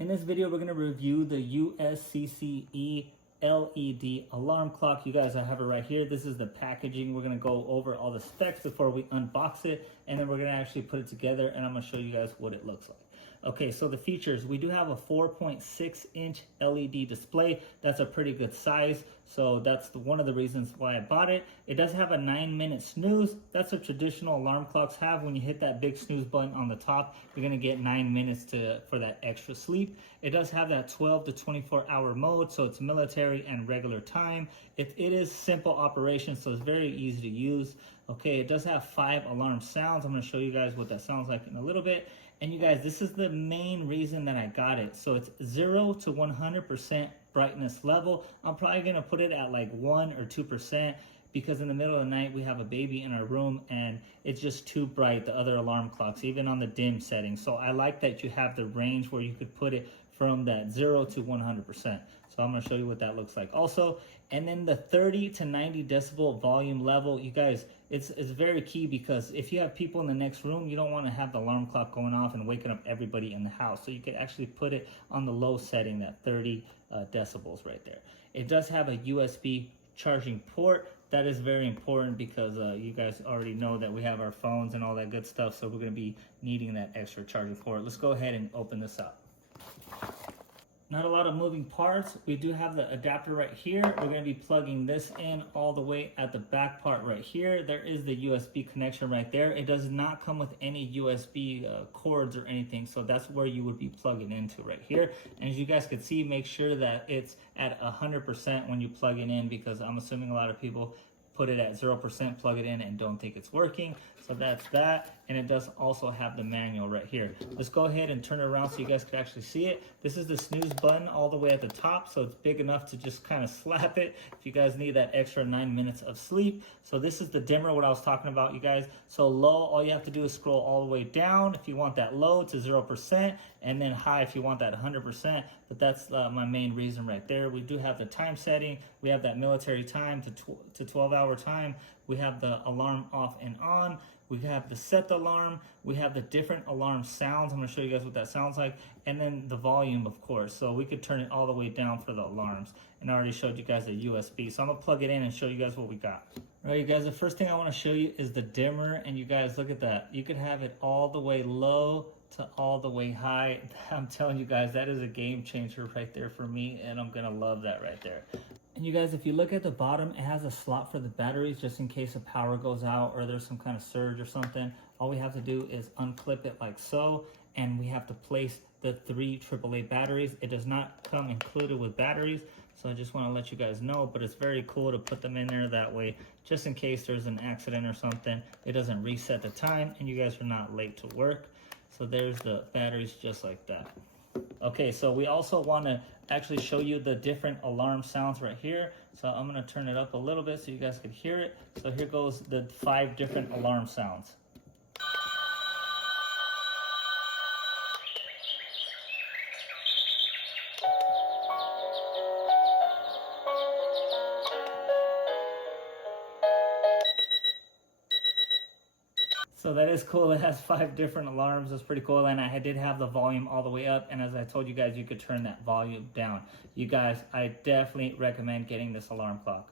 In this video, we're going to review the USCCE LED alarm clock. You guys, I have it right here. This is the packaging. We're going to go over all the specs before we unbox it, and then we're going to actually put it together, and I'm going to show you guys what it looks like. Okay, so the features, we do have a 4.6-inch LED display. That's a pretty good size, so that's one of the reasons why I bought it. It does have a 9-minute snooze. That's what traditional alarm clocks have. When you hit that big snooze button on the top, you're gonna get 9 minutes for that extra sleep. It does have that 12 to 24-hour mode, so it's military and regular time. It is simple operation, so it's very easy to use. Okay, it does have 5 alarm sounds. I'm gonna show you guys what that sounds like in a little bit. And you guys, this is the main reason that I got it. So it's 0 to 100% brightness level. I'm probably gonna put it at like 1 or 2% because in the middle of the night we have a baby in our room and it's just too bright, the other alarm clocks, even on the dim setting. So I like that you have the range where you could put it from that 0 to 100%. So I'm gonna show you what that looks like also. And then the 30 to 90 decibel volume level, you guys, it's very key because if you have people in the next room, you don't wanna have the alarm clock going off and waking up everybody in the house. So you could actually put it on the low setting, that 30 decibels right there. It does have a USB charging port. That is very important because you guys already know that we have our phones and all that good stuff. So we're gonna be needing that extra charging port. Let's go ahead and open this up. Not a lot of moving parts. We do have the adapter right here. We're going to be plugging this in all the way at the back part right here. There is the USB connection right there. It does not come with any USB cords or anything, so that's where you would be plugging into right here. And as you guys can see, make sure that it's at 100% when you plug it in, because I'm assuming a lot of people put it at 0%, plug it in, and don't think it's working. So that's that. And it does also have the manual right here. Let's go ahead and turn it around so you guys can actually see it. This is the snooze button all the way at the top, so it's big enough to just kind of slap it if you guys need that extra 9 minutes of sleep. So this is the dimmer, what I was talking about, you guys. So low, all you have to do is scroll all the way down if you want that low to 0%, and then high if you want that 100%. But that's my main reason right there. We do have the time setting. We have that military time to 12-hour time. We have the alarm off and on. We have the set the alarm. We have the different alarm sounds. I'm gonna show you guys what that sounds like. And then the volume, of course. So we could turn it all the way down for the alarms. And I already showed you guys the USB. So I'm gonna plug it in and show you guys what we got. All right, you guys, the first thing I wanna show you is the dimmer. And you guys, look at that. You could have it all the way low to all the way high. I'm telling you guys, that is a game changer right there for me. And I'm gonna love that right there. And you guys, if you look at the bottom, it has a slot for the batteries just in case the power goes out or there's some kind of surge or something. All we have to do is unclip it like so, and we have to place the 3 AAA batteries. It does not come included with batteries, so I just want to let you guys know, but it's very cool to put them in there that way, just in case there's an accident or something. It doesn't reset the time, and you guys are not late to work. So there's the batteries just like that. Okay, so we also want to actually show you the different alarm sounds right here. So I'm going to turn it up a little bit so you guys can hear it. So here goes the 5 different alarm sounds. So that is cool. It has 5 different alarms. That's pretty cool. And I did have the volume all the way up. And as I told you guys, you could turn that volume down. You guys, I definitely recommend getting this alarm clock.